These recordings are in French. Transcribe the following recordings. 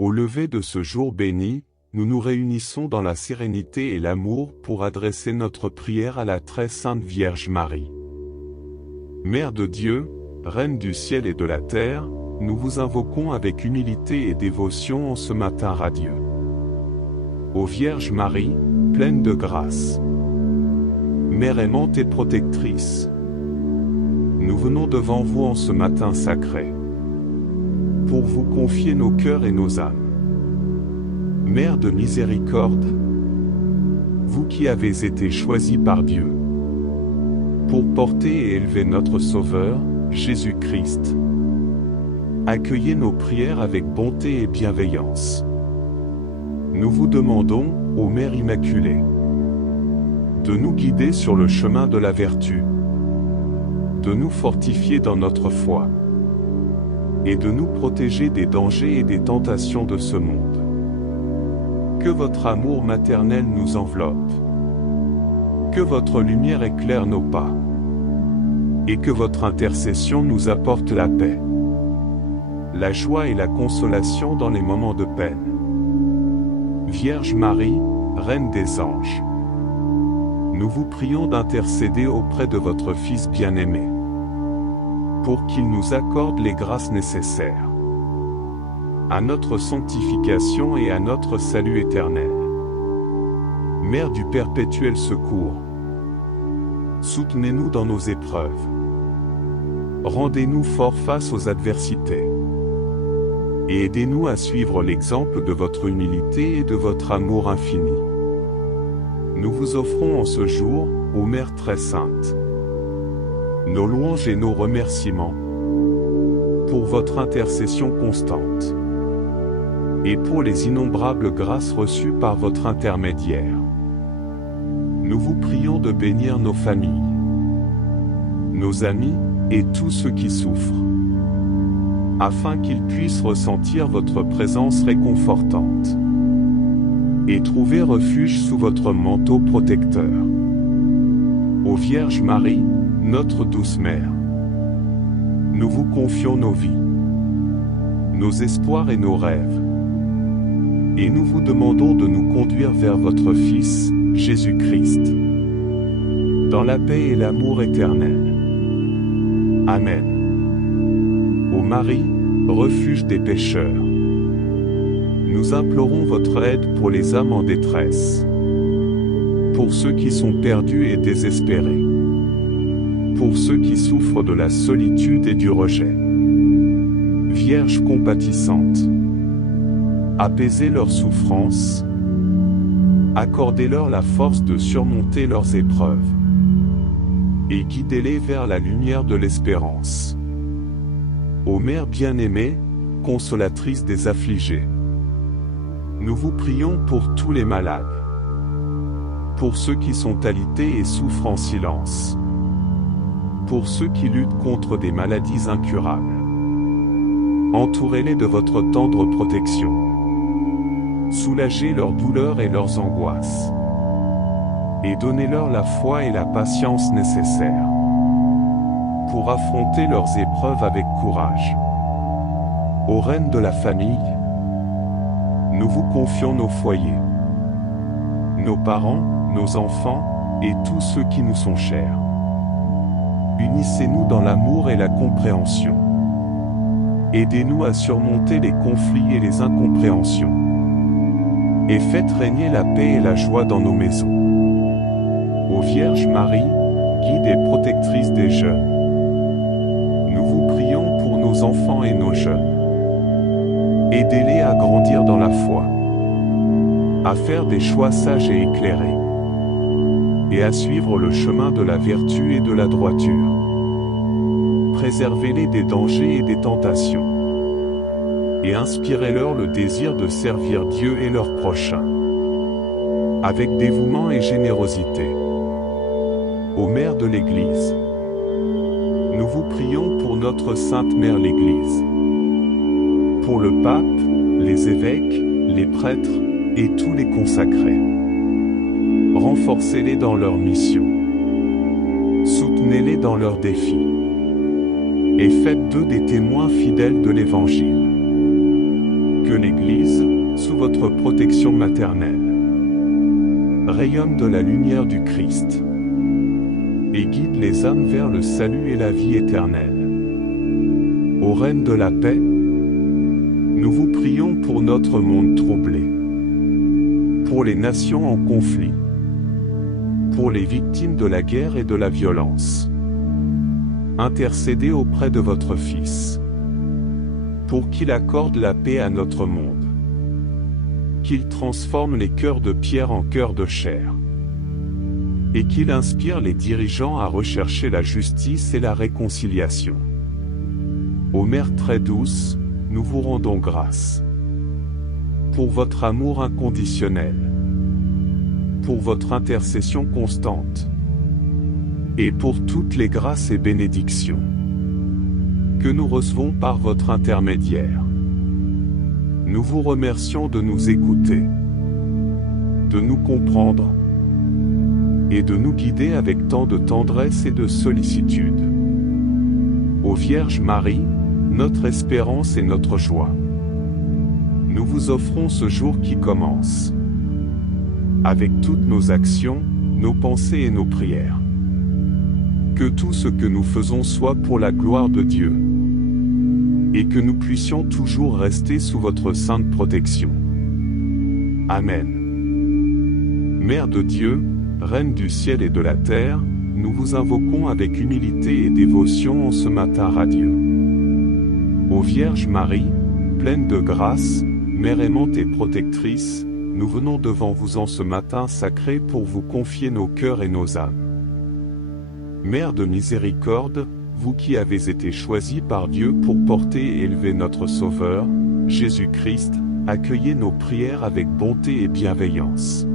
Au lever de ce jour béni, nous nous réunissons dans la sérénité et l'amour pour adresser notre prière à la très sainte Vierge Marie. Mère de Dieu, Reine du ciel et de la terre, nous vous invoquons avec humilité et dévotion en ce matin radieux. Ô Vierge Marie, pleine de grâce, Mère aimante et protectrice, nous venons devant vous en ce matin sacré, pour vous confier nos cœurs et nos âmes. Mère de miséricorde, vous qui avez été choisie par Dieu, pour porter et élever notre Sauveur, Jésus-Christ, accueillez nos prières avec bonté et bienveillance. Nous vous demandons, ô Mère Immaculée, de nous guider sur le chemin de la vertu, de nous fortifier dans notre foi, et de nous protéger des dangers et des tentations de ce monde. Que votre amour maternel nous enveloppe, que votre lumière éclaire nos pas, et que votre intercession nous apporte la paix, la joie et la consolation dans les moments de peine. Vierge Marie, Reine des anges, nous vous prions d'intercéder auprès de votre Fils bien-aimé, pour qu'il nous accorde les grâces nécessaires à notre sanctification et à notre salut éternel. Mère du perpétuel secours, soutenez-nous dans nos épreuves. Rendez-nous forts face aux adversités. Et aidez-nous à suivre l'exemple de votre humilité et de votre amour infini. Nous vous offrons en ce jour, ô Mère très sainte, nos louanges et nos remerciements pour votre intercession constante et pour les innombrables grâces reçues par votre intermédiaire. Nous vous prions de bénir nos familles, nos amis et tous ceux qui souffrent, afin qu'ils puissent ressentir votre présence réconfortante et trouver refuge sous votre manteau protecteur. Ô Vierge Marie, notre douce Mère, nous vous confions nos vies, nos espoirs et nos rêves, et nous vous demandons de nous conduire vers votre Fils, Jésus-Christ, dans la paix et l'amour éternel. Amen. Ô Marie, refuge des pécheurs, nous implorons votre aide pour les âmes en détresse, pour ceux qui sont perdus et désespérés, pour ceux qui souffrent de la solitude et du rejet. Vierge compatissante, apaisez leurs souffrances, accordez-leur la force de surmonter leurs épreuves, et guidez-les vers la lumière de l'espérance. Ô Mère bien-aimée, consolatrice des affligés, nous vous prions pour tous les malades, pour ceux qui sont alités et souffrent en silence, pour ceux qui luttent contre des maladies incurables. Entourez-les de votre tendre protection. Soulagez leurs douleurs et leurs angoisses, et donnez-leur la foi et la patience nécessaires pour affronter leurs épreuves avec courage. Ô Reine de la famille, nous vous confions nos foyers, nos parents, nos enfants, et tous ceux qui nous sont chers. Unissez-nous dans l'amour et la compréhension. Aidez-nous à surmonter les conflits et les incompréhensions. Et faites régner la paix et la joie dans nos maisons. Ô Vierge Marie, guide et protectrice des jeunes, nous vous prions pour nos enfants et nos jeunes. Aidez-les à grandir dans la foi, à faire des choix sages et éclairés, et à suivre le chemin de la vertu et de la droiture. Préservez-les des dangers et des tentations, et inspirez-leur le désir de servir Dieu et leurs prochains, avec dévouement et générosité. Ô Mère de l'Église, nous vous prions pour notre Sainte Mère l'Église, pour le pape, les évêques, les prêtres, et tous les consacrés. Renforcez-les dans leur mission. Soutenez-les dans leurs défis. Et faites d'eux des témoins fidèles de l'Évangile. que l'Église, sous votre protection maternelle, rayonne de la lumière du Christ et guide les âmes vers le salut et la vie éternelle. Ô Reine de la paix, nous vous prions pour notre monde troublé, pour les nations en conflit, pour les victimes de la guerre et de la violence. Intercédez auprès de votre Fils, pour qu'il accorde la paix à notre monde, qu'il transforme les cœurs de pierre en cœurs de chair, et qu'il inspire les dirigeants à rechercher la justice et la réconciliation. Ô Mère très douce, nous vous rendons grâce pour votre amour inconditionnel, pour votre intercession constante, et pour toutes les grâces et bénédictions que nous recevons par votre intermédiaire. Nous vous remercions de nous écouter, de nous comprendre, et de nous guider avec tant de tendresse et de sollicitude. Ô Vierge Marie, notre espérance et notre joie, nous vous offrons ce jour qui commence, avec toutes nos actions, nos pensées et nos prières. Que tout ce que nous faisons soit pour la gloire de Dieu, et que nous puissions toujours rester sous votre sainte protection. Amen. Mère de Dieu, Reine du ciel et de la terre, nous vous invoquons avec humilité et dévotion en ce matin radieux. Ô Vierge Marie, pleine de grâce, Mère aimante et protectrice, nous venons devant vous en ce matin sacré pour vous confier nos cœurs et nos âmes. Mère de miséricorde, vous qui avez été choisie par Dieu pour porter et élever notre Sauveur, Jésus-Christ, accueillez nos prières avec bonté et bienveillance.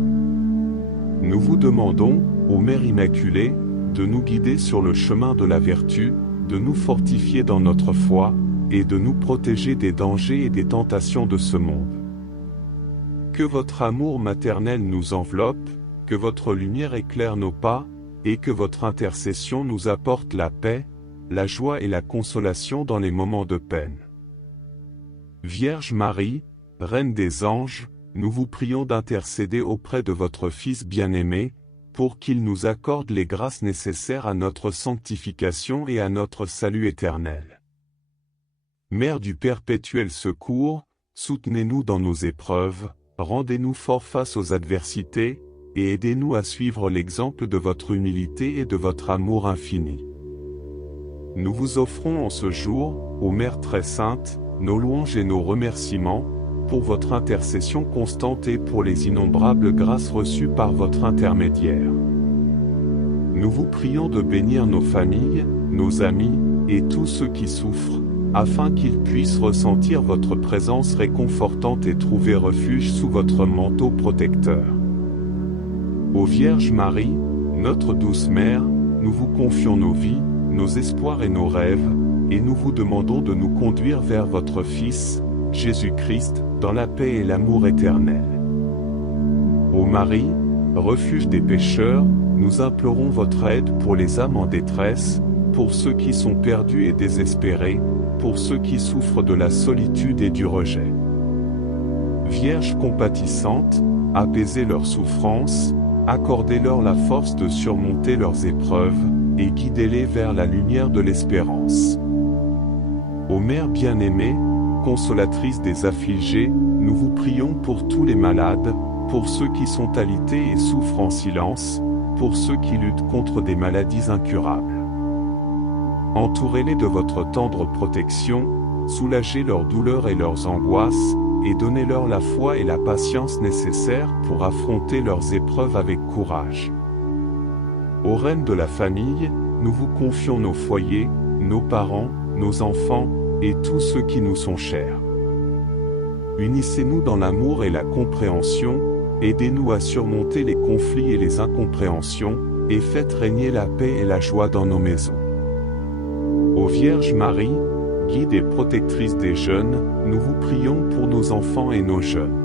Nous vous demandons, ô Mère Immaculée, de nous guider sur le chemin de la vertu, de nous fortifier dans notre foi, et de nous protéger des dangers et des tentations de ce monde. Que votre amour maternel nous enveloppe, que votre lumière éclaire nos pas, et que votre intercession nous apporte la paix, la joie et la consolation dans les moments de peine. Vierge Marie, Reine des anges, nous vous prions d'intercéder auprès de votre Fils bien-aimé, pour qu'il nous accorde les grâces nécessaires à notre sanctification et à notre salut éternel. Mère du perpétuel secours, soutenez-nous dans nos épreuves, rendez-nous forts face aux adversités, et aidez-nous à suivre l'exemple de votre humilité et de votre amour infini. Nous vous offrons en ce jour, ô Mère très sainte, nos louanges et nos remerciements, pour votre intercession constante et pour les innombrables grâces reçues par votre intermédiaire. Nous vous prions de bénir nos familles, nos amis, et tous ceux qui souffrent, afin qu'ils puissent ressentir votre présence réconfortante et trouver refuge sous votre manteau protecteur. Ô Vierge Marie, notre douce Mère, nous vous confions nos vies, nos espoirs et nos rêves, et nous vous demandons de nous conduire vers votre Fils, Jésus-Christ, dans la paix et l'amour éternel. Ô Marie, refuge des pécheurs, nous implorons votre aide pour les âmes en détresse, pour ceux qui sont perdus et désespérés, pour ceux qui souffrent de la solitude et du rejet. Vierge compatissante, apaisez leurs souffrances, accordez-leur la force de surmonter leurs épreuves, et guidez-les vers la lumière de l'espérance. Ô Mère bien-aimée, consolatrice des affligés, nous vous prions pour tous les malades, pour ceux qui sont alités et souffrent en silence, pour ceux qui luttent contre des maladies incurables. Entourez-les de votre tendre protection, soulagez leurs douleurs et leurs angoisses, et donnez-leur la foi et la patience nécessaires pour affronter leurs épreuves avec courage. Ô Reine de la famille, nous vous confions nos foyers, nos parents, nos enfants, et tous ceux qui nous sont chers. Unissez-nous dans l'amour et la compréhension, aidez-nous à surmonter les conflits et les incompréhensions, et faites régner la paix et la joie dans nos maisons. Ô Vierge Marie, guide et protectrice des jeunes, nous vous prions pour nos enfants et nos jeunes.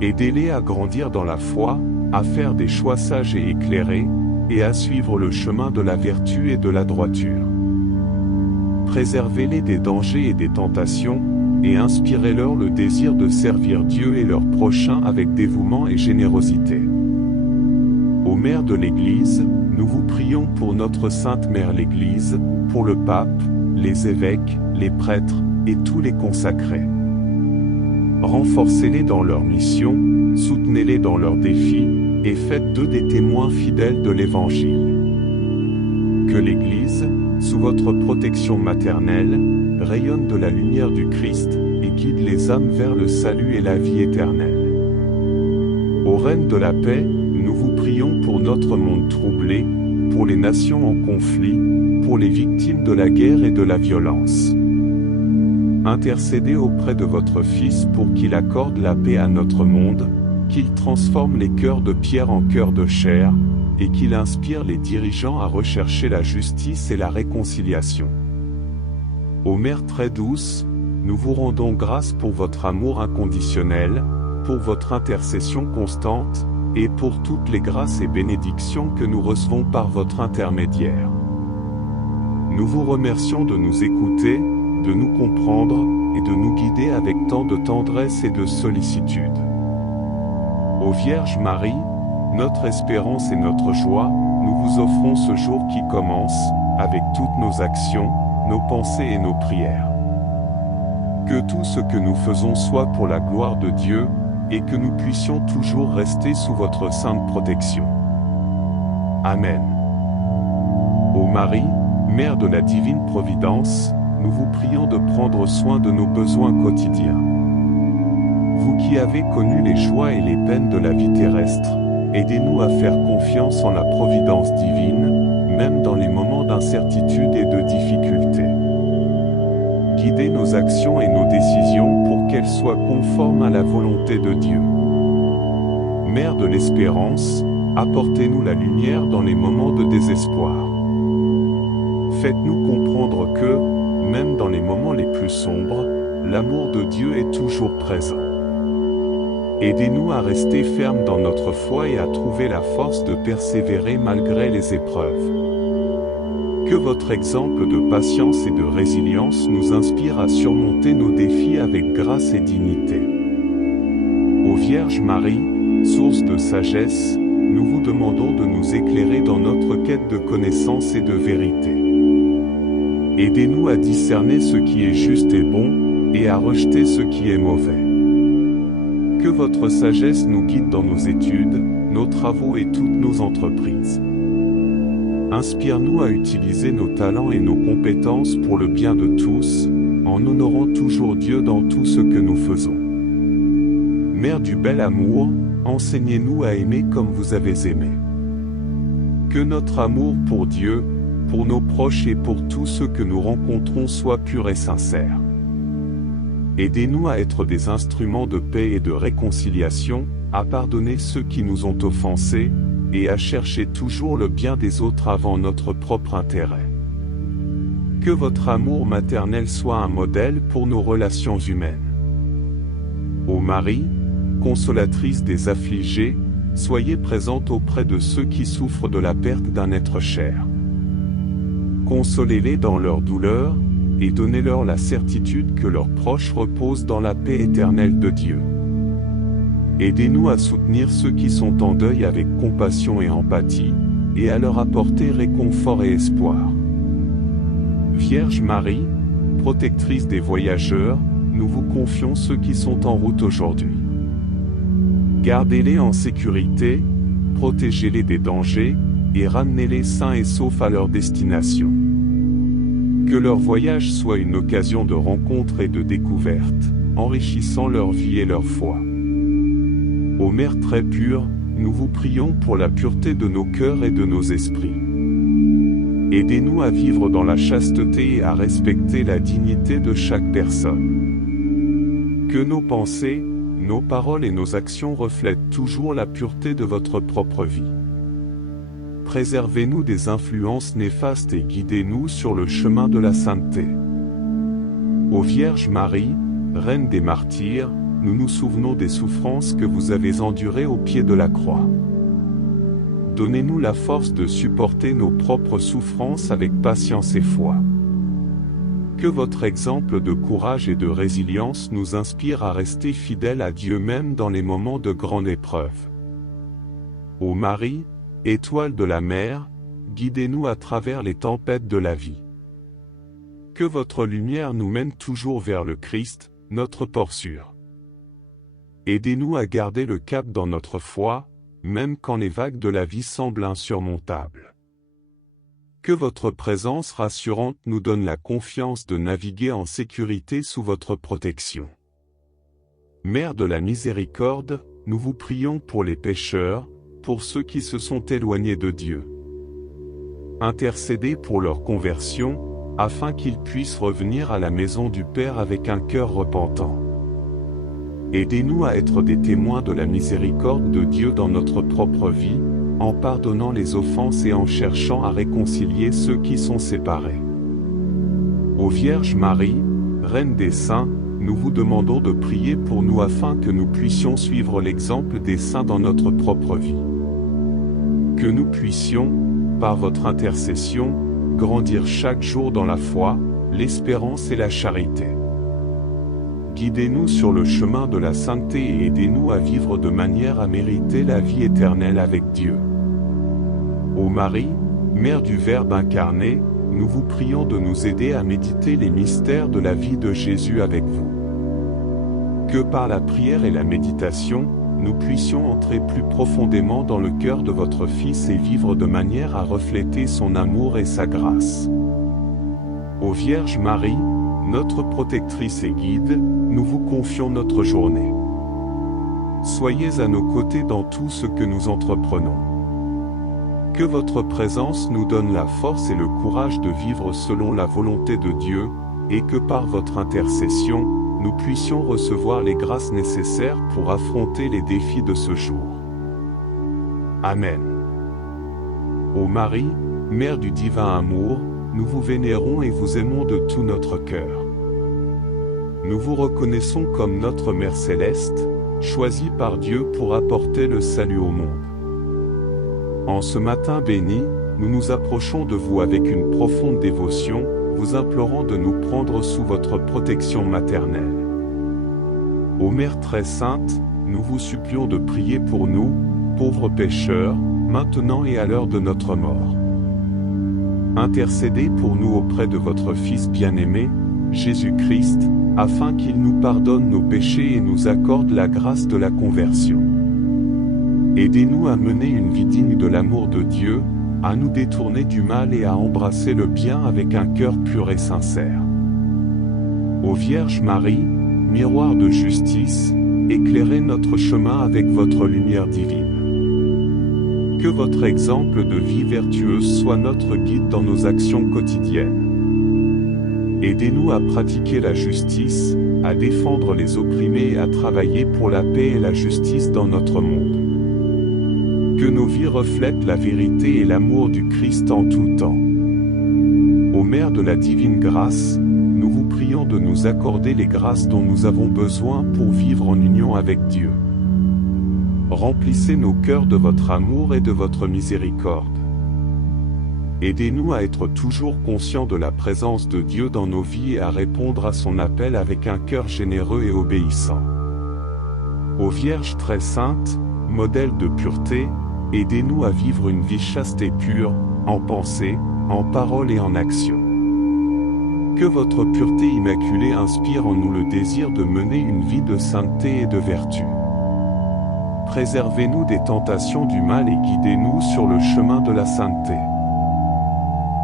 Aidez-les à grandir dans la foi, à faire des choix sages et éclairés, et à suivre le chemin de la vertu et de la droiture. Préservez-les des dangers et des tentations, et inspirez-leur le désir de servir Dieu et leur prochain avec dévouement et générosité. Ô Mère de l'Église, nous vous prions pour notre Sainte Mère l'Église, pour le pape, les évêques, les prêtres, et tous les consacrés. Renforcez-les dans leur mission, soutenez-les dans leurs défis, et faites d'eux des témoins fidèles de l'Évangile. Que l'Église, sous votre protection maternelle, rayonne de la lumière du Christ, et guide les âmes vers le salut et la vie éternelle. Ô Reine de la paix, nous vous prions pour notre monde troublé, pour les nations en conflit, pour les victimes de la guerre et de la violence. Intercédez auprès de votre Fils pour qu'il accorde la paix à notre monde, qu'il transforme les cœurs de pierre en cœurs de chair, et qu'il inspire les dirigeants à rechercher la justice et la réconciliation. Ô Mère très douce, nous vous rendons grâce pour votre amour inconditionnel, pour votre intercession constante, et pour toutes les grâces et bénédictions que nous recevons par votre intermédiaire. Nous vous remercions de nous écouter, de nous comprendre, et de nous guider avec tant de tendresse et de sollicitude. Ô Vierge Marie, notre espérance et notre joie, nous vous offrons ce jour qui commence, avec toutes nos actions, nos pensées et nos prières. Que tout ce que nous faisons soit pour la gloire de Dieu, et que nous puissions toujours rester sous votre sainte protection. Amen. Ô Marie, Mère de la divine providence, nous vous prions de prendre soin de nos besoins quotidiens. Vous qui avez connu les joies et les peines de la vie terrestre, aidez-nous à faire confiance en la providence divine, même dans les moments d'incertitude et de difficulté. Guidez nos actions et nos décisions pour qu'elles soient conformes à la volonté de Dieu. Mère de l'espérance, apportez-nous la lumière dans les moments de désespoir. Faites-nous comprendre que, même dans les moments les plus sombres, l'amour de Dieu est toujours présent. Aidez-nous à rester fermes dans notre foi et à trouver la force de persévérer malgré les épreuves. Que votre exemple de patience et de résilience nous inspire à surmonter nos défis avec grâce et dignité. Ô Vierge Marie, source de sagesse, nous vous demandons de nous éclairer dans notre quête de connaissance et de vérité. Aidez-nous à discerner ce qui est juste et bon, et à rejeter ce qui est mauvais. Que votre sagesse nous guide dans nos études, nos travaux et toutes nos entreprises. Inspire-nous à utiliser nos talents et nos compétences pour le bien de tous, en honorant toujours Dieu dans tout ce que nous faisons. Mère du bel amour, enseignez-nous à aimer comme vous avez aimé. Que notre amour pour Dieu, pour nos proches et pour tous ceux que nous rencontrons soit pur et sincère. Aidez-nous à être des instruments de paix et de réconciliation, à pardonner ceux qui nous ont offensés, et à chercher toujours le bien des autres avant notre propre intérêt. Que votre amour maternel soit un modèle pour nos relations humaines. Ô Marie, consolatrice des affligés, soyez présente auprès de ceux qui souffrent de la perte d'un être cher. Consolez-les dans leur douleur, et donnez-leur la certitude que leurs proches reposent dans la paix éternelle de Dieu. Aidez-nous à soutenir ceux qui sont en deuil avec compassion et empathie, et à leur apporter réconfort et espoir. Vierge Marie, protectrice des voyageurs, nous vous confions ceux qui sont en route aujourd'hui. Gardez-les en sécurité, protégez-les des dangers, et ramenez-les sains et saufs à leur destination. Que leur voyage soit une occasion de rencontre et de découverte, enrichissant leur vie et leur foi. Ô Mère très pure, nous vous prions pour la pureté de nos cœurs et de nos esprits. Aidez-nous à vivre dans la chasteté et à respecter la dignité de chaque personne. Que nos pensées, nos paroles et nos actions reflètent toujours la pureté de votre propre vie. Préservez-nous des influences néfastes et guidez-nous sur le chemin de la sainteté. Ô Vierge Marie, Reine des martyrs, nous nous souvenons des souffrances que vous avez endurées au pied de la croix. Donnez-nous la force de supporter nos propres souffrances avec patience et foi. Que votre exemple de courage et de résilience nous inspire à rester fidèles à Dieu même dans les moments de grande épreuve. Ô Marie, étoile de la mer, guidez-nous à travers les tempêtes de la vie. Que votre lumière nous mène toujours vers le Christ, notre port sûr. Aidez-nous à garder le cap dans notre foi, même quand les vagues de la vie semblent insurmontables. Que votre présence rassurante nous donne la confiance de naviguer en sécurité sous votre protection. Mère de la miséricorde, nous vous prions pour les pécheurs, pour ceux qui se sont éloignés de Dieu. Intercédez pour leur conversion, afin qu'ils puissent revenir à la maison du Père avec un cœur repentant. Aidez-nous à être des témoins de la miséricorde de Dieu dans notre propre vie, en pardonnant les offenses et en cherchant à réconcilier ceux qui sont séparés. Ô Vierge Marie, Reine des Saints, nous vous demandons de prier pour nous afin que nous puissions suivre l'exemple des saints dans notre propre vie. Que nous puissions, par votre intercession, grandir chaque jour dans la foi, l'espérance et la charité. Guidez-nous sur le chemin de la sainteté et aidez-nous à vivre de manière à mériter la vie éternelle avec Dieu. Ô Marie, Mère du Verbe incarné, nous vous prions de nous aider à méditer les mystères de la vie de Jésus avec vous. Que par la prière et la méditation, nous puissions entrer plus profondément dans le cœur de votre Fils et vivre de manière à refléter son amour et sa grâce. Ô Vierge Marie, notre protectrice et guide, nous vous confions notre journée. Soyez à nos côtés dans tout ce que nous entreprenons. Que votre présence nous donne la force et le courage de vivre selon la volonté de Dieu, et que par votre intercession, nous puissions recevoir les grâces nécessaires pour affronter les défis de ce jour. Amen. Ô Marie, Mère du divin amour, nous vous vénérons et vous aimons de tout notre cœur. Nous vous reconnaissons comme notre Mère céleste, choisie par Dieu pour apporter le salut au monde. En ce matin béni, nous nous approchons de vous avec une profonde dévotion, vous implorant de nous prendre sous votre protection maternelle. Ô Mère très sainte, nous vous supplions de prier pour nous, pauvres pécheurs, maintenant et à l'heure de notre mort. Intercédez pour nous auprès de votre Fils bien-aimé, Jésus-Christ, afin qu'il nous pardonne nos péchés et nous accorde la grâce de la conversion. Aidez-nous à mener une vie digne de l'amour de Dieu, à nous détourner du mal et à embrasser le bien avec un cœur pur et sincère. Ô Vierge Marie, miroir de justice, éclairez notre chemin avec votre lumière divine. Que votre exemple de vie vertueuse soit notre guide dans nos actions quotidiennes. Aidez-nous à pratiquer la justice, à défendre les opprimés et à travailler pour la paix et la justice dans notre monde. Que nos vies reflètent la vérité et l'amour du Christ en tout temps. Ô Mère de la divine grâce, nous vous prions de nous accorder les grâces dont nous avons besoin pour vivre en union avec Dieu. Remplissez nos cœurs de votre amour et de votre miséricorde. Aidez-nous à être toujours conscients de la présence de Dieu dans nos vies et à répondre à son appel avec un cœur généreux et obéissant. Ô Vierge très sainte, modèle de pureté, aidez-nous à vivre une vie chaste et pure, en pensée, en parole et en action. Que votre pureté immaculée inspire en nous le désir de mener une vie de sainteté et de vertu. Préservez-nous des tentations du mal et guidez-nous sur le chemin de la sainteté.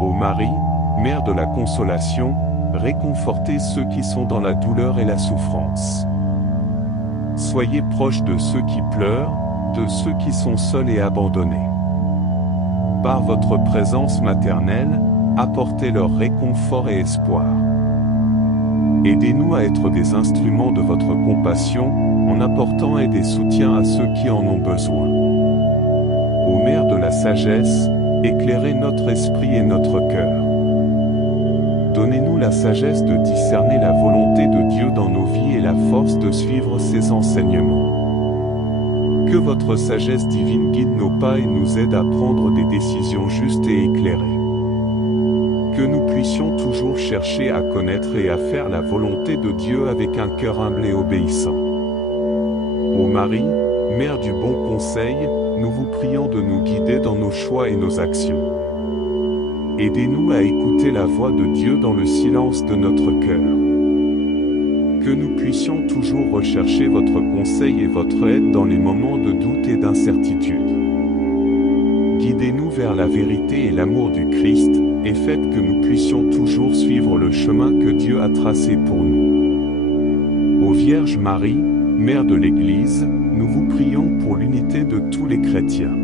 Ô Marie, Mère de la consolation, réconfortez ceux qui sont dans la douleur et la souffrance. Soyez proches de ceux qui pleurent, de ceux qui sont seuls et abandonnés. Par votre présence maternelle, apportez leur réconfort et espoir. Aidez-nous à être des instruments de votre compassion, en apportant aide et soutien à ceux qui en ont besoin. Ô Mère de la sagesse, éclairez notre esprit et notre cœur. Donnez-nous la sagesse de discerner la volonté de Dieu dans nos vies et la force de suivre ses enseignements. Que votre sagesse divine guide nos pas et nous aide à prendre des décisions justes et éclairées. Que nous puissions toujours chercher à connaître et à faire la volonté de Dieu avec un cœur humble et obéissant. Ô Marie, Mère du bon conseil, nous vous prions de nous guider dans nos choix et nos actions. Aidez-nous à écouter la voix de Dieu dans le silence de notre cœur. Que nous puissions toujours rechercher votre conseil et votre aide dans les moments de doute et d'incertitude. Guidez-nous vers la vérité et l'amour du Christ, et faites que nous puissions toujours suivre le chemin que Dieu a tracé pour nous. Ô Vierge Marie, Mère de l'Église, nous vous prions pour l'unité de tous les chrétiens.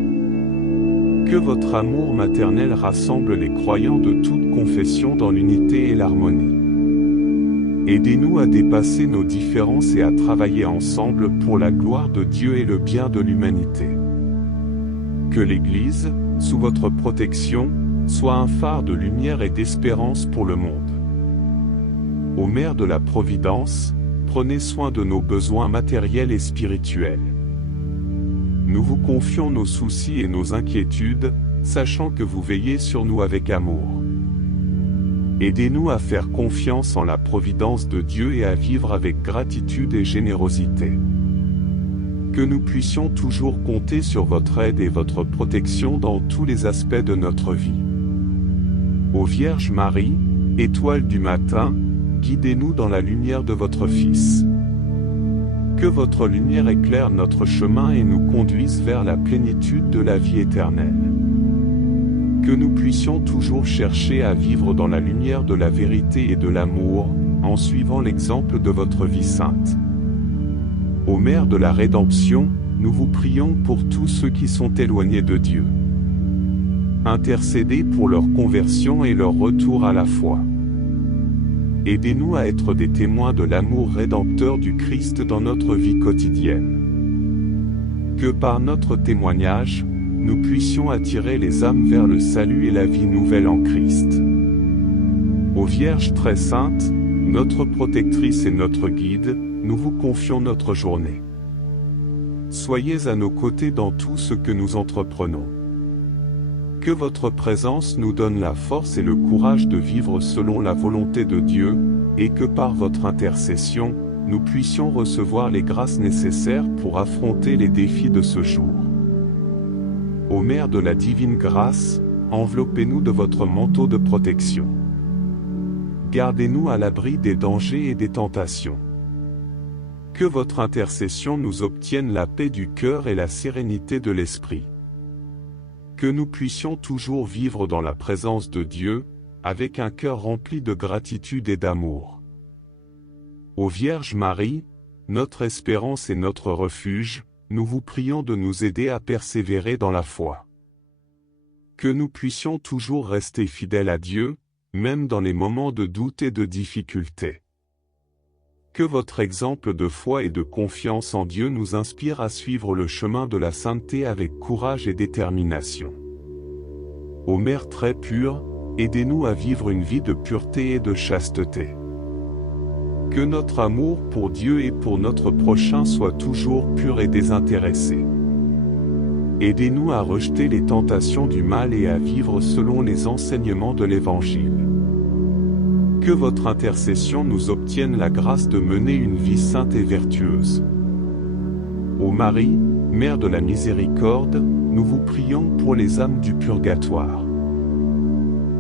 Que votre amour maternel rassemble les croyants de toute confession dans l'unité et l'harmonie. Aidez-nous à dépasser nos différences et à travailler ensemble pour la gloire de Dieu et le bien de l'humanité. Que l'Église, sous votre protection, soit un phare de lumière et d'espérance pour le monde. Ô Mère de la Providence, prenez soin de nos besoins matériels et spirituels. Nous vous confions nos soucis et nos inquiétudes, sachant que vous veillez sur nous avec amour. Aidez-nous à faire confiance en la providence de Dieu et à vivre avec gratitude et générosité. Que nous puissions toujours compter sur votre aide et votre protection dans tous les aspects de notre vie. Ô Vierge Marie, étoile du matin, guidez-nous dans la lumière de votre Fils. Que votre lumière éclaire notre chemin et nous conduise vers la plénitude de la vie éternelle. Que nous puissions toujours chercher à vivre dans la lumière de la vérité et de l'amour, en suivant l'exemple de votre vie sainte. Ô Mère de la Rédemption, nous vous prions pour tous ceux qui sont éloignés de Dieu. Intercédez pour leur conversion et leur retour à la foi. Aidez-nous à être des témoins de l'amour rédempteur du Christ dans notre vie quotidienne. Que par notre témoignage, nous puissions attirer les âmes vers le salut et la vie nouvelle en Christ. Ô Vierge très sainte, notre protectrice et notre guide, nous vous confions notre journée. Soyez à nos côtés dans tout ce que nous entreprenons. Que votre présence nous donne la force et le courage de vivre selon la volonté de Dieu, et que par votre intercession, nous puissions recevoir les grâces nécessaires pour affronter les défis de ce jour. Ô Mère de la divine grâce, enveloppez-nous de votre manteau de protection. Gardez-nous à l'abri des dangers et des tentations. Que votre intercession nous obtienne la paix du cœur et la sérénité de l'esprit. Que nous puissions toujours vivre dans la présence de Dieu, avec un cœur rempli de gratitude et d'amour. Ô Vierge Marie, notre espérance et notre refuge, nous vous prions de nous aider à persévérer dans la foi. Que nous puissions toujours rester fidèles à Dieu, même dans les moments de doute et de difficulté. Que votre exemple de foi et de confiance en Dieu nous inspire à suivre le chemin de la sainteté avec courage et détermination. Ô Mère très pure, aidez-nous à vivre une vie de pureté et de chasteté. Que notre amour pour Dieu et pour notre prochain soit toujours pur et désintéressé. Aidez-nous à rejeter les tentations du mal et à vivre selon les enseignements de l'Évangile. Que votre intercession nous obtienne la grâce de mener une vie sainte et vertueuse. Ô Marie, Mère de la Miséricorde, nous vous prions pour les âmes du purgatoire.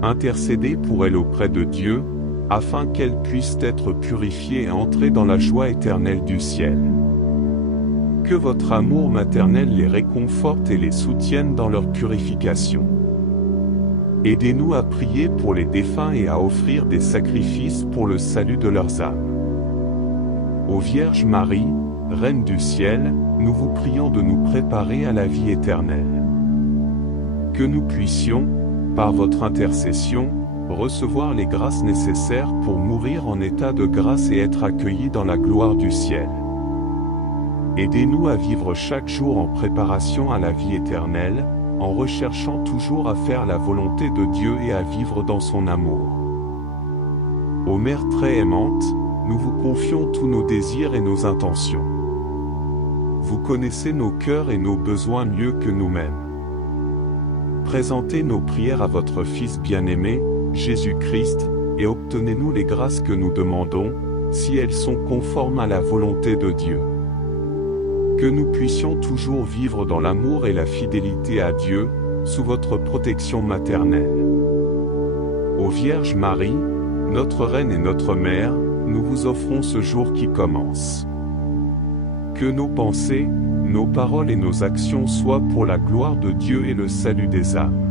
Intercédez pour elles auprès de Dieu, afin qu'elles puissent être purifiées et entrer dans la joie éternelle du ciel. Que votre amour maternel les réconforte et les soutienne dans leur purification. Aidez-nous à prier pour les défunts et à offrir des sacrifices pour le salut de leurs âmes. Ô Vierge Marie, Reine du ciel, nous vous prions de nous préparer à la vie éternelle. Que nous puissions, par votre intercession, recevoir les grâces nécessaires pour mourir en état de grâce et être accueillis dans la gloire du ciel. Aidez-nous à vivre chaque jour en préparation à la vie éternelle, en recherchant toujours à faire la volonté de Dieu et à vivre dans son amour. Ô Mère très aimante, nous vous confions tous nos désirs et nos intentions. Vous connaissez nos cœurs et nos besoins mieux que nous-mêmes. Présentez nos prières à votre Fils bien-aimé, Jésus-Christ, et obtenez-nous les grâces que nous demandons, si elles sont conformes à la volonté de Dieu. Que nous puissions toujours vivre dans l'amour et la fidélité à Dieu, sous votre protection maternelle. Ô Vierge Marie, notre Reine et notre Mère, nous vous offrons ce jour qui commence. Que nos pensées, nos paroles et nos actions soient pour la gloire de Dieu et le salut des âmes.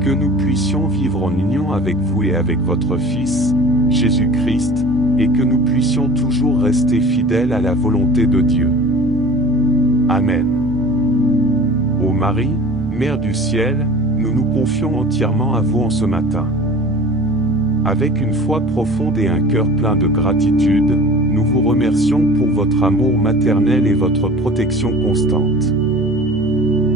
Que nous puissions vivre en union avec vous et avec votre Fils, Jésus-Christ, et que nous puissions toujours rester fidèles à la volonté de Dieu. Amen. Ô Marie, Mère du ciel, nous nous confions entièrement à vous en ce matin. Avec une foi profonde et un cœur plein de gratitude, nous vous remercions pour votre amour maternel et votre protection constante.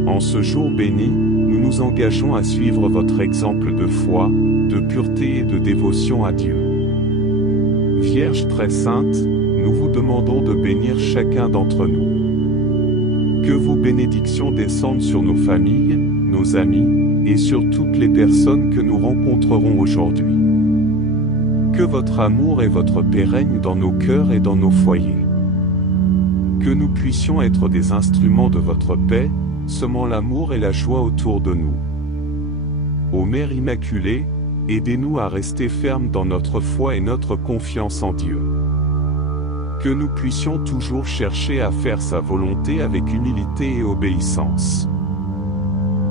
En ce jour béni, nous nous engageons à suivre votre exemple de foi, de pureté et de dévotion à Dieu. Vierge très sainte, nous vous demandons de bénir chacun d'entre nous. Que vos bénédictions descendent sur nos familles, nos amis, et sur toutes les personnes que nous rencontrerons aujourd'hui. Que votre amour et votre paix règnent dans nos cœurs et dans nos foyers. Que nous puissions être des instruments de votre paix, semant l'amour et la joie autour de nous. Ô Mère Immaculée, aidez-nous à rester fermes dans notre foi et notre confiance en Dieu. Que nous puissions toujours chercher à faire sa volonté avec humilité et obéissance.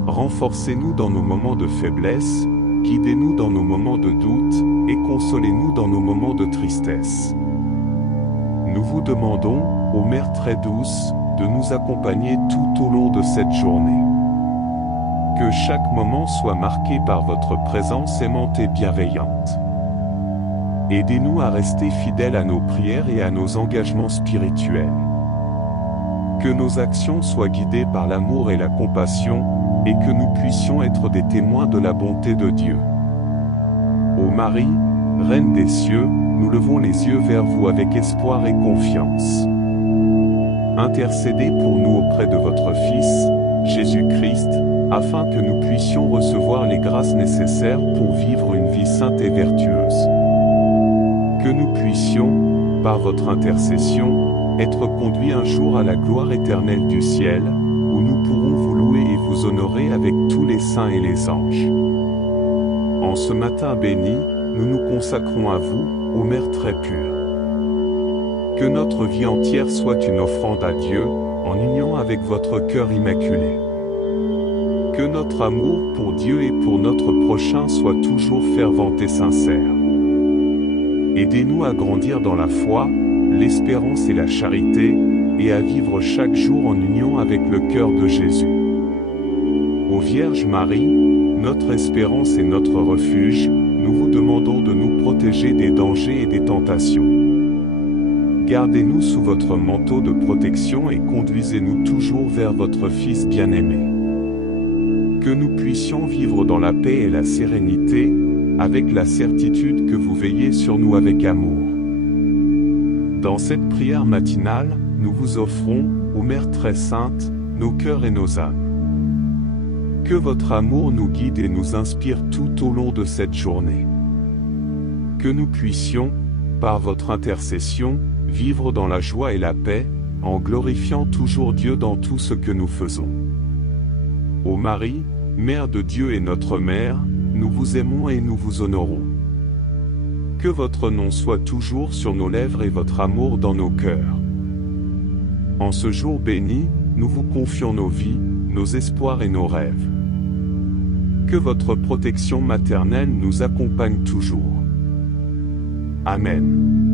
Renforcez-nous dans nos moments de faiblesse, guidez-nous dans nos moments de doute, et consolez-nous dans nos moments de tristesse. Nous vous demandons, ô Mère très douce, de nous accompagner tout au long de cette journée. Que chaque moment soit marqué par votre présence aimante et bienveillante. Aidez-nous à rester fidèles à nos prières et à nos engagements spirituels. Que nos actions soient guidées par l'amour et la compassion, et que nous puissions être des témoins de la bonté de Dieu. Ô Marie, Reine des cieux, nous levons les yeux vers vous avec espoir et confiance. Intercédez pour nous auprès de votre Fils, Jésus-Christ, afin que nous puissions recevoir les grâces nécessaires pour vivre une vie sainte et vertueuse. Que nous puissions, par votre intercession, être conduits un jour à la gloire éternelle du ciel, où nous pourrons vous louer et vous honorer avec tous les saints et les anges. En ce matin béni, nous nous consacrons à vous, ô Mère très pure. Que notre vie entière soit une offrande à Dieu, en union avec votre cœur immaculé. Que notre amour pour Dieu et pour notre prochain soit toujours fervent et sincère. Aidez-nous à grandir dans la foi, l'espérance et la charité, et à vivre chaque jour en union avec le cœur de Jésus. Ô Vierge Marie, notre espérance et notre refuge, nous vous demandons de nous protéger des dangers et des tentations. Gardez-nous sous votre manteau de protection et conduisez-nous toujours vers votre Fils bien-aimé. Que nous puissions vivre dans la paix et la sérénité, avec la certitude que vous veillez sur nous avec amour. Dans cette prière matinale, nous vous offrons, ô Mère très sainte, nos cœurs et nos âmes. Que votre amour nous guide et nous inspire tout au long de cette journée. Que nous puissions, par votre intercession, vivre dans la joie et la paix, en glorifiant toujours Dieu dans tout ce que nous faisons. Ô Marie, Mère de Dieu et notre Mère, nous vous aimons et nous vous honorons. Que votre nom soit toujours sur nos lèvres et votre amour dans nos cœurs. En ce jour béni, nous vous confions nos vies, nos espoirs et nos rêves. Que votre protection maternelle nous accompagne toujours. Amen.